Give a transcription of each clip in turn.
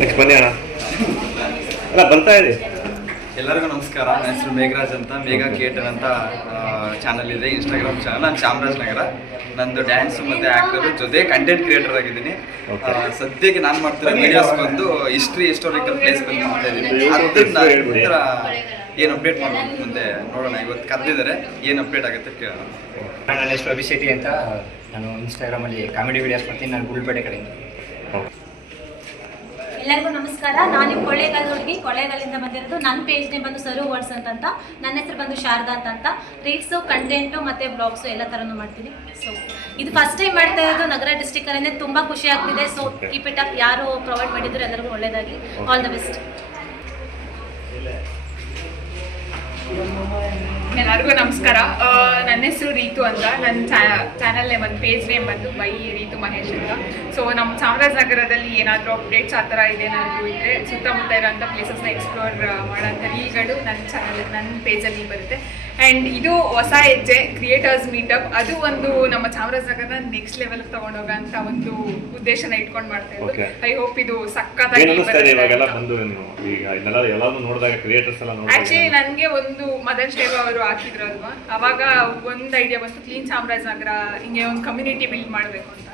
Next ಬನ್ನಿ ಅಣ್ಣ. ಅಲ್ಲ ಬರ್ತಾ ಇದೆ. ಎಲ್ಲರಿಗೂ ನಮಸ್ಕಾರ. ನನ್ನ ಹೆಸರು ಮೇಘರಾಜ್ ಅಂತ, ಮೇಘಾ ಕ್ರಿಯೇಟರ್ ಅಂತ ಚಾನಲ್ ಇದೆ, ಇನ್ಸ್ಟಾಗ್ರಾಮ್ ಚಾನಲ್. ನಾನು ಚಾಮರಾಜನಗರ. ನಂದು ಡ್ಯಾನ್ಸ್ ಮತ್ತು ಆ್ಯಕ್ಟರ್ ಜೊತೆ ಕಂಟೆಂಟ್ ಕ್ರಿಯೇಟರ್ ಆಗಿದ್ದೀನಿ. ಸದ್ಯಕ್ಕೆ ನಾನು ಮಾಡ್ತಿರೋ ವಿಡಿಯೋಸ್ ಬಂದು ಹಿಸ್ಟೋರಿಕಲ್ ಪ್ಲೇಸ್ ಬಂದು ಮಾಡ್ತಾ ಇದ್ದೀನಿ. ಅದನ್ನ ಏನು ಅಪ್ಡೇಟ್ ಮಾಡಬೇಕು ಮುಂದೆ ನೋಡೋಣ. ಇವತ್ತು ಕರೆದಿದ್ದಾರೆ, ಏನು ಅಪ್ಡೇಟ್ ಆಗುತ್ತೆ ಕೇಳೋಣ. ನನ್ನ ಹೆಸರು ಅಭಿಷೇಟಿ ಅಂತ. ನಾನು ಇನ್ಸ್ಟಾಗ್ರಾಮಲ್ಲಿ ಕಾಮಿಡಿ ವಿಡಿಯೋಸ್ ಮಾಡ್ತೀನಿ. ನಾನು ಗುಲ್ಪೇಟೆ ಕಡೆಯಿಂದ. ಎಲ್ಲರಿಗೂ ನಮಸ್ಕಾರ. ನಾನು ನಿಮ್ಮ ಕೊಳ್ಳೇಗಾಲದಿಂದ ಬಂದಿರೋದು. ನನ್ನ ಪೇಜ್ ನೇಮ್ ಬಂದು ಸರು ವರ್ಡ್ಸ್ ಅಂತ. ನನ್ನ ಹೆಸರು ಬಂದು ಶಾರದಾ ಅಂತ. ರೀಲ್ಸು, ಕಂಟೆಂಟು ಮತ್ತು ಬ್ಲಾಗ್ಸು ಎಲ್ಲ ಥರನೂ ಮಾಡ್ತೀನಿ. ಸೊ ಇದು ಫಸ್ಟ್ ಟೈಮ್ ಮಾಡ್ತಾ ಇರೋದು ನಗರ ಡಿಸ್ಟಿಕಲ್ಲೇ. ತುಂಬ ಖುಷಿ ಆಗ್ತಿದೆ. So keep it up. ಯಾರು ಪ್ರೊವೈಡ್ ಮಾಡಿದ್ರು ಎಲ್ಲರಿಗೂ ಒಳ್ಳೆಯದಾಗಿ. All the best. ಎಲ್ಲರಿಗೂ ನಮಸ್ಕಾರ. ನನ್ನ ಹೆಸರು ರೀತು ಅಂತ. ನನ್ನ ಚಾನಲ್ ನೇಮ್ ಒಂದು ಪೇಜ್ ನೇಮ್ ಬಂದು ಬೈ ರೀತು ಮಹೇಶ್ ಅಂತ. ಸೊ ನಮ್ಮ ಚಾಮರಾಜನಗರದಲ್ಲಿ ಏನಾದರೂ ಅಪ್ಡೇಟ್ಸ್ ಆ ಥರ ಇದೇನಾದರೂ ಇದ್ದರೆ ಸುತ್ತಮುತ್ತ ಇರೋಂಥ ಪ್ಲೇಸಸ್ನ ಎಕ್ಸ್ಪ್ಲೋರ್ ಮಾಡೋಂಥ ರೀಲ್ಗಳು ನನ್ನ ಪೇಜಲ್ಲಿ ಬರುತ್ತೆ. ಆ್ಯಂಡ್ ಇದು ಹೊಸ ಹೆಜ್ಜೆ, ಕ್ರಿಯೇಟರ್ಸ್ ಮೀಟಪ್. ಅದು ಒಂದು ನಮ್ಮ ಚಾಮರಾಜನಗರನ ನೆಕ್ಸ್ಟ್ ಲೆವೆಲ್ಗೆ ತೊಗೊಂಡೋಗೋಂಥ ಒಂದು ಉದ್ದೇಶನ ಇಟ್ಕೊಂಡು ಮಾಡ್ತಾ ಇರೋದು. ಐ ಹೋಪ್ ಇದು ಸಖತ್ತಾಗಿ. ಆ್ಯಕ್ಚುಲಿ ನನಗೆ ಒಂದು ಮದನ್ ಶೇವ ಅವರು ಹಾಕಿದ್ರು ಅಲ್ವಾ, ಅವಾಗ ಒಂದು ಐಡಿಯಾ ಬಂತು, ಕ್ಲೀನ್ ಚಾಮರಾಜನಗರ ಹಿಂಗೆ ಒಂದು ಕಮ್ಯುನಿಟಿ ಬಿಲ್ಡ್ ಮಾಡಬೇಕು ಅಂತ.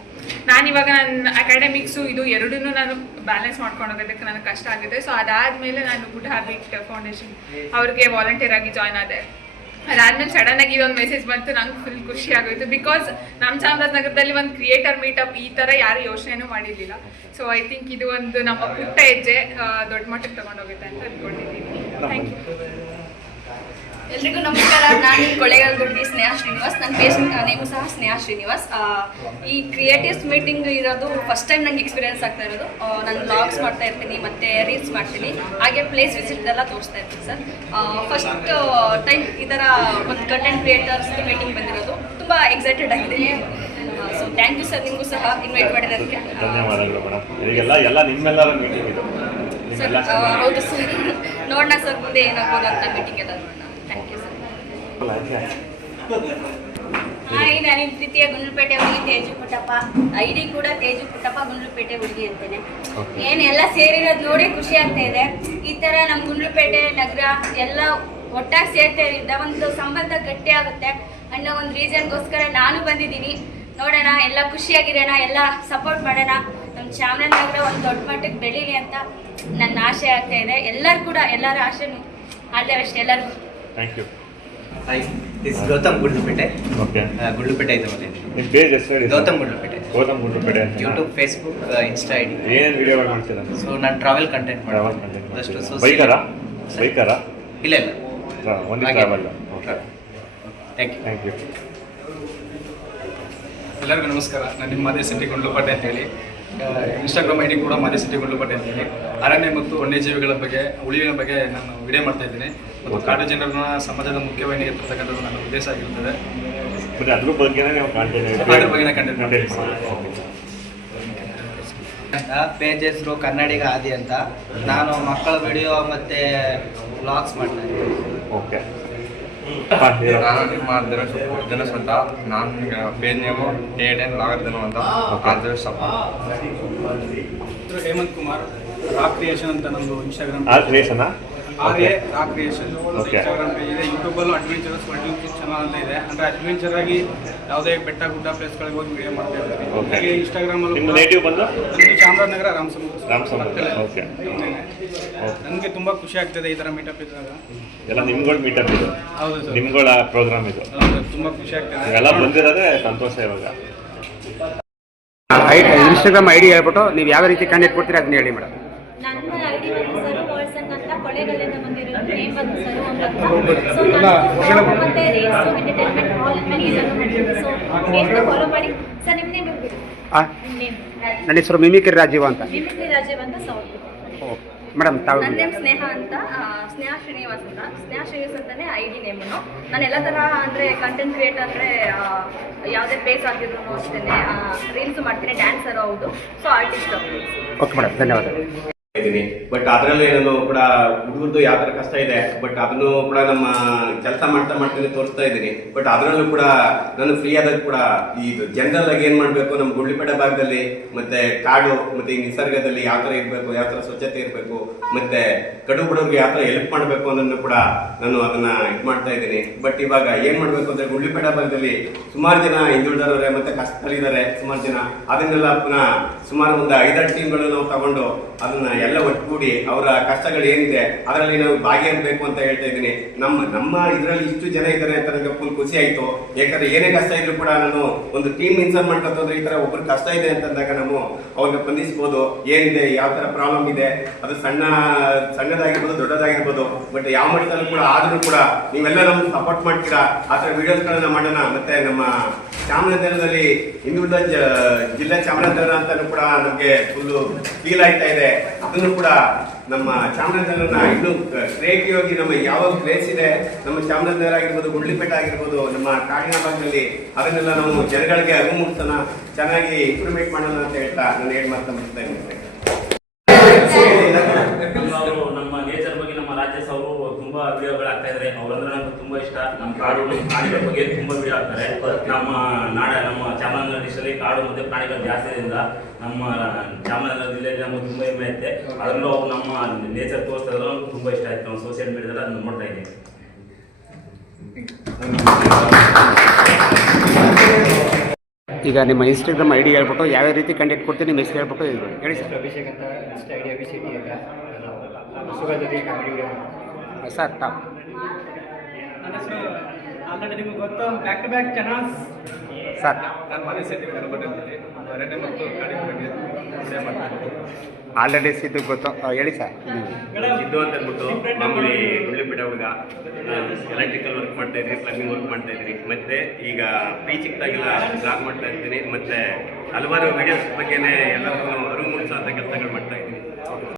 ನಾನಿವಾಗ ನನ್ನ ಅಕಾಡೆಮಿಕ್ಸು ಇದು ಎರಡೂ ನಾನು ಬ್ಯಾಲೆನ್ಸ್ ಮಾಡ್ಕೊಂಡು ಹೋಗೋದಕ್ಕೆ ನನಗೆ ಕಷ್ಟ ಆಗಿದೆ. ಸೊ ಅದಾದಮೇಲೆ ನಾನು ಗುಡ್ ಹ್ಯಾಬಿಟ್ ಫೌಂಡೇಶನ್ ಅವ್ರಿಗೆ ವಾಲಂಟಿಯರ್ ಆಗಿ ಜಾಯ್ನ್ ಆದೆ. ಅದಾದ್ಮೇಲೆ ಸಡನ್ನಾಗಿ ಇದೊಂದು ಮೆಸೇಜ್ ಬಂತು. ನಂಗೆ ಫುಲ್ ಖುಷಿ ಆಗೋಯ್ತು. ಬಿಕಾಸ್ ನಮ್ಮ ಚಾಮರಾಜನಗರದಲ್ಲಿ ಒಂದು ಕ್ರಿಯೇಟರ್ ಮೀಟಪ್ ಈ ಥರ ಯಾರು ಯೋಚನೆನೂ ಮಾಡಿರಲಿಲ್ಲ. ಸೊ ಐ ಥಿಂಕ್ ಇದು ಒಂದು ನಮ್ಮ ಪುಟ್ಟ ಹೆಜ್ಜೆ ದೊಡ್ಡ ಮಟ್ಟಕ್ಕೆ ತೊಗೊಂಡೋಗುತ್ತೆ ಅಂತ ಅಂದ್ಕೊಂಡಿದ್ದೀನಿ. Thank you. ಎಲ್ರಿಗೂ ನಮಸ್ಕಾರ. ನಾನು ಕೊಳ್ಳೇಗಾಲದಲ್ಲಿ ಸ್ನೇಹಾ ಶ್ರೀನಿವಾಸ್. ನನ್ನ ಪೇಜ್ ನೇಮು ಸಹ ಸ್ನೇಹಾ ಶ್ರೀನಿವಾಸ್. ಈ ಕ್ರಿಯೇಟಿವ್ಸ್ ಮೀಟಿಂಗ್ ಇರೋದು ಫಸ್ಟ್ ಟೈಮ್ ನನಗೆ ಎಕ್ಸ್ಪೀರಿಯನ್ಸ್ ಆಗ್ತಾ ಇರೋದು. ನಾನು ವ್ಲಾಗ್ಸ್ ಮಾಡ್ತಾ ಇರ್ತೀನಿ ಮತ್ತು ರೀಲ್ಸ್ ಮಾಡ್ತೀನಿ, ಹಾಗೆ ಪ್ಲೇಸ್ ವಿಸಿಟ್ ಎಲ್ಲ ತೋರಿಸ್ತಾ ಇರ್ತೀನಿ ಸರ್. ಫಸ್ಟ್ ಟೈಮ್ ಈ ಥರ ಒಂದು ಕಂಟೆಂಟ್ ಕ್ರಿಯೇಟರ್ಸ್ ಮೀಟಿಂಗ್ ಬಂದಿರೋದು. ತುಂಬ ಎಕ್ಸೈಟೆಡ್ ಆಗಿದೆ. ಸೊ ಥ್ಯಾಂಕ್ ಯು ಸರ್, ನಿಮಗೂ ಸಹ ಇನ್ವೈಟ್ ಮಾಡಿರೋದಕ್ಕೆ ಧನ್ಯವಾದಗಳು ಮೇಡಮ್. ಸರ್ ಹೌದು ಸರ್, ನೋಡೋಣ ಸರ್ ಮುಂದೆ ಏನಾಗ್ಬೋದು ಅಂತ ಮೀಟಿಂಗ್ ಎಲ್ಲ ನೋಡೋಣ. Thank you sir. ಹಾಯ್, ನಾನು ಪ್ರೀತಿಯ ಗುಂಡ್ಲುಪೇಟೆ ಹುಡುಗಿ ತೇಜು ಪುಟ್ಟಪ್ಪ. ಐಡಿ ಕೂಡ ತೇಜು ಪುಟ್ಟಪ್ಪ ಗುಂಡ್ಲುಪೇಟೆ ಹುಡುಗಿ ಅಂತೇನೆ. ಏನೆಲ್ಲ ಸೇರಿರೋದು ನೋಡಿ ಖುಷಿ ಆಗ್ತಾ ಇದೆ. ಈ ಥರ ನಮ್ಮ ಗುಂಡ್ಲುಪೇಟೆ ನಗರ ಎಲ್ಲ ಒಟ್ಟಾಗಿ ಸೇರ್ತಾ ಇದ್ದ ಒಂದು ಸಂಬಂಧ ಗಟ್ಟಿ ಆಗುತ್ತೆ ಅನ್ನೋ ಒಂದು ರೀಸನ್ಗೋಸ್ಕರ ನಾನು ಬಂದಿದ್ದೀನಿ. ನೋಡೋಣ, ಎಲ್ಲ ಖುಷಿಯಾಗಿರೋಣ, ಎಲ್ಲ ಸಪೋರ್ಟ್ ಮಾಡೋಣ. ನಮ್ಮ ಚಾಮರಾಜನಗರ ಒಂದು ದೊಡ್ಡ ಮಟ್ಟಕ್ಕೆ ಬೆಳೀಲಿ ಅಂತ ನನ್ನ ಆಸೆ ಆಗ್ತಾ ಇದೆ. ಎಲ್ಲರೂ ಕೂಡ ಎಲ್ಲರ ಆಸೆನೂ ಅಲ್ಲೇ ಅಷ್ಟೇ ಎಲ್ಲರಿಗೂ. Thank you. Hi, this Gautam Gundlupet. Okay, Gundlupet ಇದೆ ಮತ್ತೆ. ನಿಮ್ಮ ಪೇಜ್ ಹೆಸರು ಹೇಳಿ. ಗೌತಮ್ ಗುಂಡ್ಲುಪೇಟೆ. ಗೌತಮ್ ಗುಂಡ್ಲುಪೇಟೆ ಅಂತ. YouTube, Facebook, insta ID. ಏನೇನು ವಿಡಿಯೋಗಳು ಮಾಡ್ತೀರಾ? ಸೊ ನಾನು ಟ್ರಾವೆಲ್ ಕಂಟೆಂಟ್ ಬೈಕರಾ? ಇಲ್ಲ ಇಲ್ಲ, ಒಂದು ಟ್ರಾವೆಲ್. Thank you. ಎಲ್ಲರಿಗೂ ನಮಸ್ಕಾರ. ನಾನು ನಿಮ್ಮ ಮಾದೇ ಸಿಟಿ ಗುಂಡ್ಲುಪೇಟೆ ಅಂತೇಳಿ. ಇನ್ಸ್ಟಾಗ್ರಾಮ್ ಐಡಿ ಕೂಡ ಮಾದೇ ಸಿಟಿ ಗುಂಡ್ಲುಪೇಟೆ ಅಂತೇಳಿ. ಅರಣ್ಯ ಮತ್ತು ವನ್ಯಜೀವಿಗಳ ಬಗ್ಗೆ, ಉಳಿವಿನ ಬಗ್ಗೆ ನಾನು ವಿಡಿಯೋ ಮಾಡ್ತಾ ಇದ್ದೀನಿ. ಮತ್ತು ಕಾಡು ಜನರನ್ನ ಸಮಾಜದ ಮುಖ್ಯವಾಹಿನಿಗೆ ತರ್ತಕ್ಕಂಥದ್ದು ನನ್ನ ಉದ್ದೇಶ ಆಗಿರುತ್ತದೆ. ಅದ್ರ ಬಗ್ಗೆ ಕಂಟೆಂಟ್ ಪೇಜ್ ಹೆಸರು ಕನ್ನಡಿಗ ಆದಿ ಅಂತ. ನಾನು ಮಕ್ಕಳ ವಿಡಿಯೋ ಮತ್ತು ವ್ಲಾಗ್ಸ್ ಮಾಡ್ತಾ ಇದ್ದೀನಿ. ಓಕೆ. ನಾನು ನಿಮ್ಮ ಧನುಷ್ ಅಂತ. ನಾನು ಪೇಜ್ ನೇಮು ಏಡನ್ ಲಾಗರ್ ಅಂತ. ಹೇಮಂತ್ ಕುಮಾರ್ ರಾ ಕ್ರಿಯೇಷನ್ ಅಂತ ನಮ್ಮದು ಇನ್ಸ್ಟಾಗ್ರಾಮ್. ರಾ ಕ್ರಿಯೇಷನ್ ಇನ್ಸ್ಟಾಗ್ರಾಮ್ ಪೇಜ್ ಇದೆ. ಯೂಟ್ಯೂಬಲ್ಲೂ ಅಡ್ವೆಂಚರಸ್ ಚಾನಲ್ ಅಂತ ಇದೆ. ಅಂದರೆ ಅಡ್ವೆಂಚರ್ ಆಗಿ ಯಾವುದೇ ಬೆಟ್ಟ ಗುಡ್ಡ ಪ್ಲೇಸ್ಗಳಿಗೆ ಹೋಗಿ ವಿಡಿಯೋ ಮಾಡ್ತಾ ಇರ್ತೀನಿ. ಹಾಗೆ ಇನ್ಸ್ಟಾಗ್ರಾಮಲ್ಲಿ ನಮ್ಮದು ಚಾಮರಾಜನಗರ ರಾಮಸಮುದ್ರ. ನನಗೆ ತುಂಬ ಖುಷಿ ಆಗ್ತದೆ ಈ ಥರ ಮೀಟಪ್ ಇದ್ದಾಗ. ಎಲ್ಲ ನಿಮ್ಗಳ ಮೀಟಪ್ ಇದು. ಹೌದು ಸರ್, ನಿಮ್ಗಳ ಪ್ರೋಗ್ರಾಮ್ ಇದು. ತುಂಬ ಖುಷಿ ಆಗ್ತದೆ. ಎಲ್ಲ ಬಂದಿರೋದೇ ಸಂತೋಷ. ಇವಾಗ ಇನ್ಸ್ಟಾಗ್ರಾಮ್ ಐಡಿ ಹೇಳ್ಬಿಟ್ಟು ನೀವು ಯಾವ ರೀತಿ ಕಾಂಟ್ಯಾಕ್ಟ್ ಕೊಡ್ತೀರಾ ಅದನ್ನ ಹೇಳಿ ಮೇಡಮ್. ನನ್ನ ಐಡಿ ಬಂದು ಸರು ವರ್ಡ್ಸ್ ಅಂತ. ಕೊಳ್ಳೇಗಾಲದಿಂದ ಬಂದಿರೋದು. ನೇಮ್ ಬಂದು ಸರು ಅಂತ. ಸೊ ನಾನು ಮತ್ತೆ ರೀಲ್ಸು, ಎಂಟರ್ಟೈನ್ಮೆಂಟ್ ಆಲ್ ಇದನ್ನು ಮಾಡ್ತೀನಿ. ಸೊ ಪೇಜ್ನ ಫಾಲೋ ಮಾಡಿ ಸರ್. ನಿಮ್ಮ ನೇಮ್ ನನ್ನ ಹೆಸರು ಮಿಮಿಕ್ರಿ ರಾಜೀವ್ ಅಂತ. ಮಿಮಿಕ್ರಿ ರಾಜೀವ್ ಅಂತ. ಮೇಡಮ್ ತಾವು? ನನ್ನ ನೇಮ್ ಸ್ನೇಹ ಅಂತ. ಸ್ನೇಹಾ ಶ್ರೀನಿವಾಸ್ ಅಂತ. ಸ್ನೇಹಾ ಶ್ರೀನಿವಾಸ್ ಅಂತಲೇ ಐಡಿ ನೇಮು. ನಾನು ಎಲ್ಲ ಥರ ಅಂದರೆ ಕಂಟೆಂಟ್ ಕ್ರಿಯೇಟರ್ ಅಂದರೆ ಯಾವುದೇ ಪೇಜ್ ಆಗಿದ್ರು ಅಷ್ಟೇ. ರೀಲ್ಸು ಮಾಡ್ತೀನಿ, ಡ್ಯಾನ್ಸರು ಹೌದು. So artist. ಓಕೆ ಮೇಡಮ್, ಧನ್ಯವಾದ. ಇದ್ದೀನಿ. ಬಟ್ ಅದರಲ್ಲಿ ನಾನು ಕೂಡ ಹುಡುಗರದು ಯಾವ ತರ ಕಷ್ಟ ಇದೆ, ಬಟ್ ಅದನ್ನು ಕೂಡ ನಮ್ಮ ಕೆಲಸ ಮಾಡ್ತಾ ತೋರಿಸ್ತಾ ಇದ್ದೀನಿ. ಬಟ್ ಅದರಲ್ಲೂ ಕೂಡ ನಾನು ಫ್ರೀ ಆದಾಗ ಕೂಡ ಇದು ಜನರಲ್ ಆಗಿ ಏನ್ ಮಾಡ್ಬೇಕು, ನಮ್ಮ ಗುಂಡ್ಲುಪೇಟೆ ಭಾಗದಲ್ಲಿ ಮತ್ತೆ ಕಾಡು ಮತ್ತೆ ಈ ನಿಸರ್ಗದಲ್ಲಿ ಯಾವ ತರ ಇರ್ಬೇಕು, ಯಾವ ತರ ಸ್ವಚ್ಛತೆ ಇರಬೇಕು, ಮತ್ತೆ ಕಡು ಬಡವ್ರಿಗೆ ಯಾವ ತರ ಹೆಲ್ಪ್ ಮಾಡಬೇಕು ಅನ್ನೋದನ್ನು ಕೂಡ ನಾನು ಅದನ್ನ ಇದು ಮಾಡ್ತಾ ಇದ್ದೀನಿ. ಬಟ್ ಇವಾಗ ಏನ್ ಮಾಡ್ಬೇಕು ಅಂದ್ರೆ ಗುಂಡ್ಲುಪೇಟೆ ಭಾಗದಲ್ಲಿ ಸುಮಾರು ಜನ ಹಿಂದುಳಿದವರೇ ಮತ್ತೆ ಕಷ್ಟದಲ್ಲಿದ್ದಾರೆ ಸುಮಾರು ಜನ. ಅದನ್ನೆಲ್ಲ ಪುನಃ ಸುಮಾರು ಒಂದು 5-6 ಟೀಮ್ಗಳು ನಾವು ತಗೊಂಡು ಅದನ್ನ ಎಲ್ಲ ಒಟ್ಟುಗೂಡಿ ಅವರ ಕಷ್ಟಗಳು ಏನಿದೆ ಅದರಲ್ಲಿ ನಾವು ಭಾಗಿಯಾಗಬೇಕು ಅಂತ ಹೇಳ್ತಾ ಇದ್ದೀನಿ. ನಮ್ಮ ಇದರಲ್ಲಿ ಇಷ್ಟು ಜನ ಇದ್ದಾರೆ ಅಂತ ನನಗೆ ಫುಲ್ ಖುಷಿ ಆಯ್ತು. ಯಾಕಂದ್ರೆ ಏನೇ ಕಷ್ಟ ಇದ್ರು ಕೂಡ ನಾನು ಒಂದು ಟೀಮ್ ಇನ್ಸರ್ಟ್ ಮಾಡ್ಕೊತಂದ್ರೆ ಈ ತರ ಒಬ್ರು ಕಷ್ಟ ಇದೆ ಅಂತಂದಾಗ ನಾವು ಅವ್ರಿಗೆ ಸ್ಪಂದಿಸಬಹುದು. ಏನಿದೆ, ಯಾವ ತರ ಪ್ರಾಬ್ಲಮ್ ಇದೆ, ಅದು ಸಣ್ಣದಾಗಿರ್ಬೋದು ದೊಡ್ಡದಾಗಿರ್ಬೋದು, ಬಟ್ ಯಾವ ಮಟ್ಟದಲ್ಲೂ ಕೂಡ ಆದ್ರೂ ಕೂಡ ನೀವೆಲ್ಲ ನಮ್ಗೆ ಸಪೋರ್ಟ್ ಮಾಡ್ತೀರಾ. ಆ ತರ ವಿಡಿಯೋಸ್ಗಳನ್ನ ಮಾಡೋಣ. ಮತ್ತೆ ನಮ್ಮ ಚಾಮರಾಜನಗರದಲ್ಲಿ ಹಿಂದುಳಿದ ಜಿಲ್ಲಾ ಚಾಮರಾಜನಗರ ಅಂತಾನು ಕೂಡ ನಮ್ಗೆ ಫುಲ್ ಫೀಲ್ ಆಗ್ತಾ ಇದೆ. ಅದನ್ನು ಕೂಡ ನಮ್ಮ ಚಾಮರಾಜನಗರನ ಇನ್ನೂ ಕ್ರಿಯೇಟಿವ್ ಆಗಿ ನಮ್ಮ ಯಾವ ಪ್ಲೇಸ್ ಇದೆ, ನಮ್ಮ ಚಾಮರಾಜನಗರ ಆಗಿರ್ಬೋದು, ಗುಂಡ್ಲುಪೇಟೆ ಆಗಿರ್ಬೋದು, ನಮ್ಮ ಕಾಡಿನ ಭಾಗದಲ್ಲಿ ಅದನ್ನೆಲ್ಲ ನಾವು ಜನಗಳಿಗೆ ಅರಿವು ಮೂಡಿಸೋಣ, ಚೆನ್ನಾಗಿ ಇಂಪ್ರೂವ್ಮೆಂಟ್ ಮಾಡೋಣ ಅಂತ ಹೇಳ್ತಾ ನಾನು ಹೇಳಿ ಮಾತನಾಡ್ತಾ ಇದ್ದೀನಿ. ನಮ್ಮ ನೇಚರ್ ಬಗ್ಗೆ ನಮ್ಮ ರಾಜೇಶ್ ಅವರು ತುಂಬಾ ವಿಡಿಯೋಗಳಾಗ್ತಾ ಇದ್ದಾರೆ. ಅವರಂದ್ರೆ ನಮ್ಗೆ ತುಂಬಾ ಇಷ್ಟ. ನಮ್ಮ ಕಾಡು ಪ್ರಾಣಿಗಳ ಬಗ್ಗೆ ತುಂಬಾ ವಿಡಿಯೋ ಆಗ್ತಾರೆ. ನಮ್ಮ ಚಾಮರಾಜನಗರ ಡಿಸ್ಟ್ರಿಕ್ಟಲ್ಲಿ ಕಾಡು ಮತ್ತೆ ಪ್ರಾಣಿಗಳು ಜಾಸ್ತಿ ಇರೋದ್ರಿಂದ ನಮ್ಮ ಚಾಮರಾಜನಗರ ಜಿಲ್ಲೆಯಲ್ಲಿ ನಮ್ಗೆ ತುಂಬಾ ಹೆಮ್ಮೆ ಐತೆ. ಅದರಲ್ಲೂ ಅವ್ರು ನಮ್ಮ ನೇಚರ್ ತೋರಿಸ್ತಾ ಇದ್ರು ನಮ್ಗೆ ತುಂಬಾ ಇಷ್ಟ ಆಯ್ತು. ನಾವು ಸೋಷಿಯಲ್ ಮೀಡಿಯಾದಲ್ಲಿ ಅದನ್ನ ನೋಡ್ತಾ ಇದ್ದೀವಿ. ಈಗ ನಿಮ್ಮ ಇನ್ಸ್ಟಾಗ್ರಾಮ್ ಐಡಿ ಹೇಳ್ಬಿಟ್ಟು ಯಾವ ರೀತಿ ಕಂಟೆಂಟ್ ಕೊಡ್ತೀರಿ, ನಿಮ್ಮ ಹೆಸರು ಹೇಳ್ಬಿಟ್ಟು ಹೇಳಿ ಸರ್. ಅಭಿಷೇಕ್ ಅಂತ ಇನ್ಸ್ಟ ಐಡಿ ಅಭಿಷೇಕ್ ಅಂತ ಸುಗಂಧದಿ ಕಾಮಿಡಿ ವಿಡಿಯೋ ಸರ್ ಟಾಪ್. ನನ್ನ ಹೆಸರು ಆಲ್ರೆಡಿ ನಿಮಗೆ ಗೊತ್ತು, back to back channels. Sir ನಾನು ಮನೆ ಸೇರಿ ಬರ್ತೀನಿ, ಅರಣ್ಯ ಮತ್ತು ಕಾಡಿನ ಬಗ್ಗೆ ಸೇವೆ ಮಾಡ್ತೀನಿ. ಆಲ್ರೆಡಿ ಸಿದ್ದು ಗೊತ್ತು, ಹೇಳಿ ಸರ್. ಸಿದ್ದು ಅಂತ ಅಂದ್ಬಿಟ್ಟು ಮಾಮೂಲಿ ಗುಂಡ್ಲುಪೇಟೆ ಹುಡುಗ, ಎಲೆಕ್ಟ್ರಿಕಲ್ ವರ್ಕ್ ಮಾಡ್ತಾ ಇದ್ದೀನಿ, ಪ್ಲಂಬಿಂಗ್ ವರ್ಕ್ ಮಾಡ್ತಾ ಇದ್ದೀನಿ. ಮತ್ತೆ ಈಗ ಚಿಕ್ಕದಾಗೆಲ್ಲ ಬ್ಲಾಗ್ ಮಾಡ್ತಾ ಇರ್ತೀನಿ. ಮತ್ತೆ ಹಲವಾರು ವಿಡಿಯೋಸ್ ಬಗ್ಗೆನೇ ಎಲ್ಲರಿಗೂ ಅರಿವು ಮೂಡಿಸುವಂಥ ಕೆಲಸಗಳು